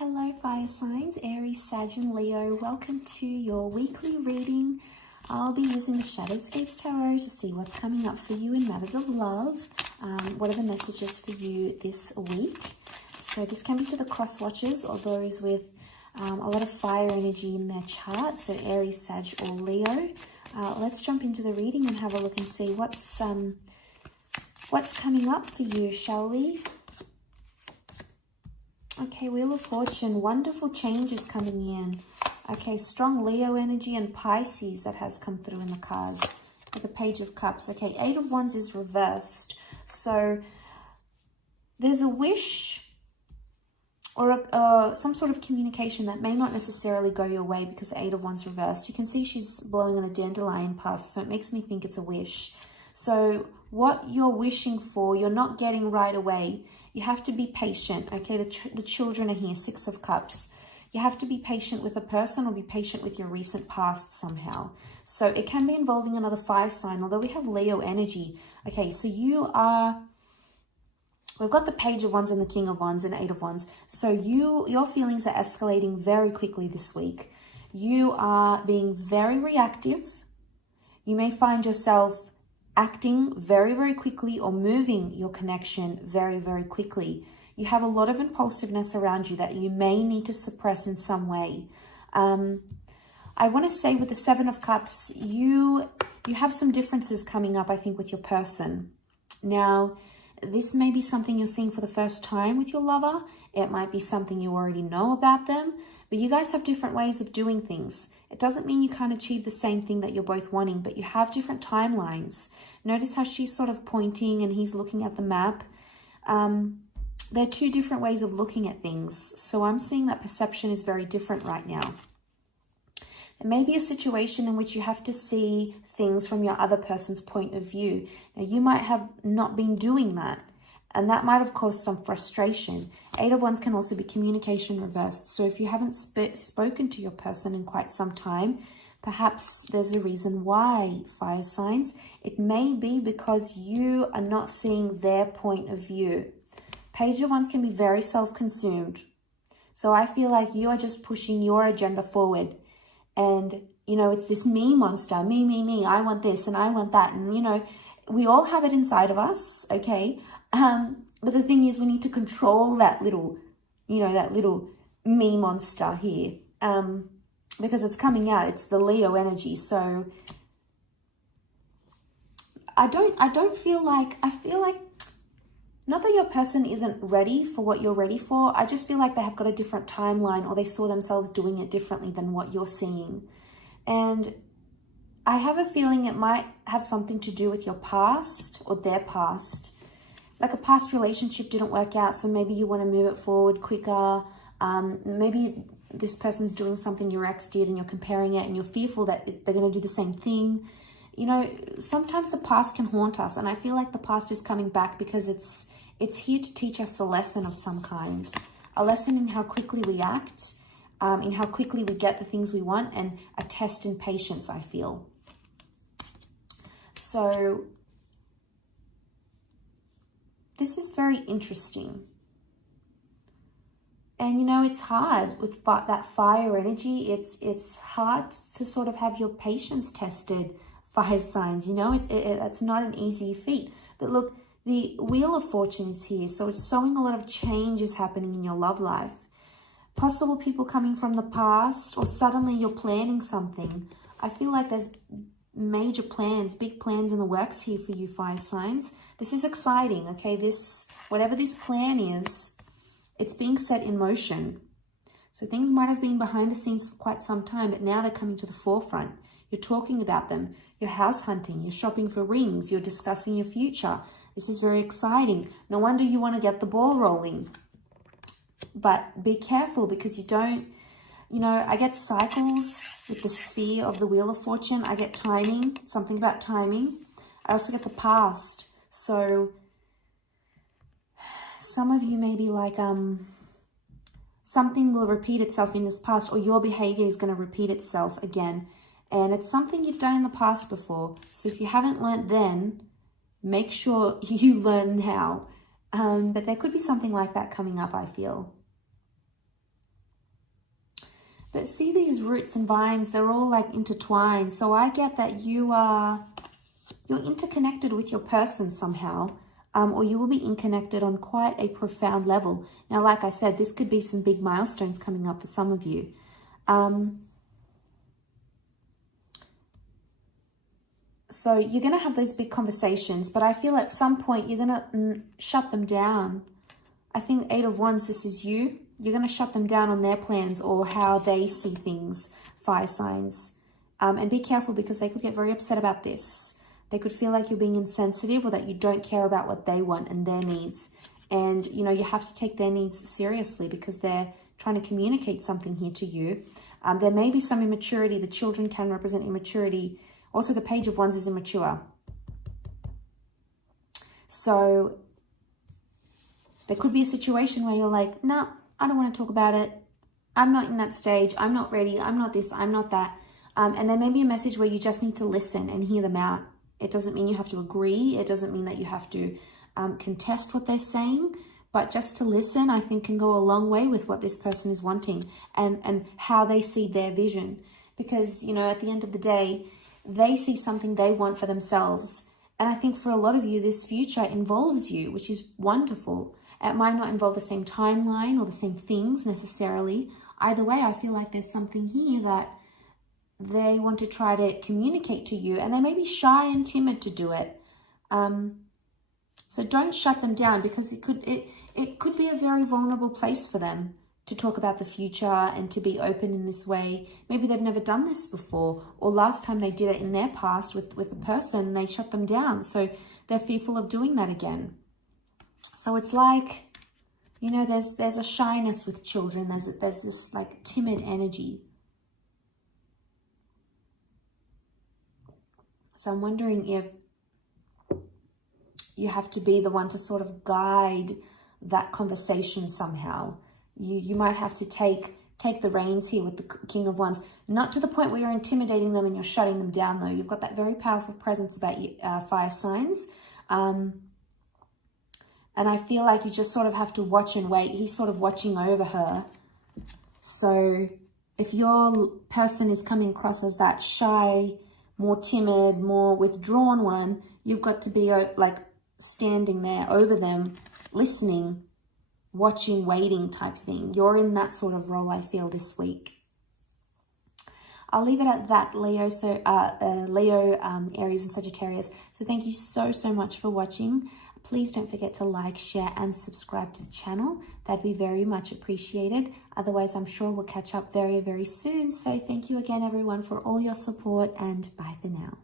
Hello fire signs, Aries, Sag and Leo. Welcome to your weekly reading. I'll be using the Shadowscapes Tarot to see what's coming up for you in matters of love. What are the messages for you this week? So this can be to the cross watchers or those with a lot of fire energy in their chart. So Aries, Sag or Leo. Let's jump into the reading and have a look and see what's coming up for you, shall we? Okay, Wheel of Fortune, wonderful changes coming in. Okay, strong Leo energy and Pisces that has come through in the cards. The Page of Cups. Okay, Eight of Wands is reversed. So there's a wish or some sort of communication that may not necessarily go your way because the Eight of Wands reversed. You can see she's blowing on a dandelion puff, so it makes me think it's a wish. So what you're wishing for, you're not getting right away. You have to be patient. Okay, the children are here, Six of Cups. You have to be patient with a person or be patient with your recent past somehow. So it can be involving another fire sign, although we have Leo energy. Okay, so we've got the Page of Wands and the King of Wands and Eight of Wands. So your feelings are escalating very quickly this week. You are being very reactive. You may find yourself acting very, very quickly or moving your connection very, very quickly. You have a lot of impulsiveness around you that you may need to suppress in some way. I want to say with the Seven of Cups, you have some differences coming up, I think, with your person. Now, this may be something you're seeing for the first time with your lover. It might be something you already know about them, but you guys have different ways of doing things. It doesn't mean you can't achieve the same thing that you're both wanting, but you have different timelines. Notice how she's sort of pointing and he's looking at the map. They're two different ways of looking at things. So I'm seeing that perception is very different right now. It may be a situation in which you have to see things from your other person's point of view. Now, you might have not been doing that, and that might have caused some frustration. Eight of Wands can also be communication reversed. So if you haven't spoken to your person in quite some time, perhaps there's a reason why, fire signs. It may be because you are not seeing their point of view. Page of Wands can be very self-consumed. So I feel like you are just pushing your agenda forward. And, you know, it's this me monster, me, I want this and I want that. And, you know, we all have it inside of us, okay? But the thing is, we need to control that little, that little me monster here. Because it's coming out, it's the Leo energy. So I feel like, not that your person isn't ready for what you're ready for. I just feel like they have got a different timeline or they saw themselves doing it differently than what you're seeing. And I have a feeling it might have something to do with your past or their past. Like a past relationship didn't work out, so maybe you want to move it forward quicker. Maybe this person's doing something your ex did and you're comparing it and you're fearful that they're going to do the same thing. You know, sometimes the past can haunt us, and I feel like the past is coming back because it's here to teach us a lesson of some kind. A lesson in how quickly we act, in how quickly we get the things we want, and a test in patience, I feel. So this is very interesting. And, you know, it's hard with that fire energy. It's hard to sort of have your patience tested, fire signs. You know, it's not an easy feat. But look, the Wheel of Fortune is here. So it's showing a lot of changes happening in your love life. Possible people coming from the past, or suddenly you're planning something. I feel like there's major plans, big plans in the works here for you, fire signs. This is exciting, okay? Whatever this plan is, it's being set in motion. So things might have been behind the scenes for quite some time, but now they're coming to the forefront. You're talking about them. You're house hunting. You're shopping for rings. You're discussing your future. This is very exciting. No wonder you want to get the ball rolling. But be careful because you don't, I get cycles with the sphere of the Wheel of Fortune. I get timing, something about timing. I also get the past. So some of you may be like, something will repeat itself in this past, or your behavior is going to repeat itself again. And it's something you've done in the past before. So if you haven't learnt then, make sure you learn now. But there could be something like that coming up, I feel. But see these roots and vines, they're all like intertwined. So I get that you're interconnected with your person somehow, or you will be interconnected on quite a profound level. Now, like I said, this could be some big milestones coming up for some of you. So you're going to have those big conversations, but I feel at some point you're going to shut them down. I think 8 of Wands, this is you. You're going to shut them down on their plans or how they see things, fire signs. And be careful because they could get very upset about this. They could feel like you're being insensitive or that you don't care about what they want and their needs. And, you know, you have to take their needs seriously because they're trying to communicate something here to you. There may be some immaturity. The children can represent immaturity. Also, the Page of Wands is immature. So there could be a situation where you're like, no, I don't want to talk about it. I'm not in that stage. I'm not ready. I'm not this. I'm not that. And there may be a message where you just need to listen and hear them out. It doesn't mean you have to agree. It doesn't mean that you have to contest what they're saying. But just to listen, I think, can go a long way with what this person is wanting and how they see their vision. Because, you know, at the end of the day, they see something they want for themselves. And I think for a lot of you, this future involves you, which is wonderful. It might not involve the same timeline or the same things necessarily. Either way, I feel like there's something here that they want to try to communicate to you, and they may be shy and timid to do it. So don't shut them down because it could be a very vulnerable place for them to talk about the future and to be open in this way. Maybe they've never done this before, or last time they did it in their past with a person, they shut them down. So they're fearful of doing that again. So it's like, you know, there's a shyness with children. There's this like timid energy. So I'm wondering if you have to be the one to sort of guide that conversation somehow. You might have to take the reins here with the King of Wands. Not to the point where you're intimidating them and you're shutting them down, though. You've got that very powerful presence about you, fire signs. And I feel like you just sort of have to watch and wait. He's sort of watching over her. So if your person is coming across as that shy, more timid, more withdrawn one, you've got to be like standing there over them, listening, watching, waiting type thing. You're in that sort of role, I feel, this week. I'll leave it at that, Leo. So Leo, Aries and Sagittarius. So thank you so much for watching. Please don't forget to like, share and subscribe to the channel. That'd be very much appreciated. Otherwise, I'm sure we'll catch up very soon. So thank you again, everyone, for all your support, and bye for now.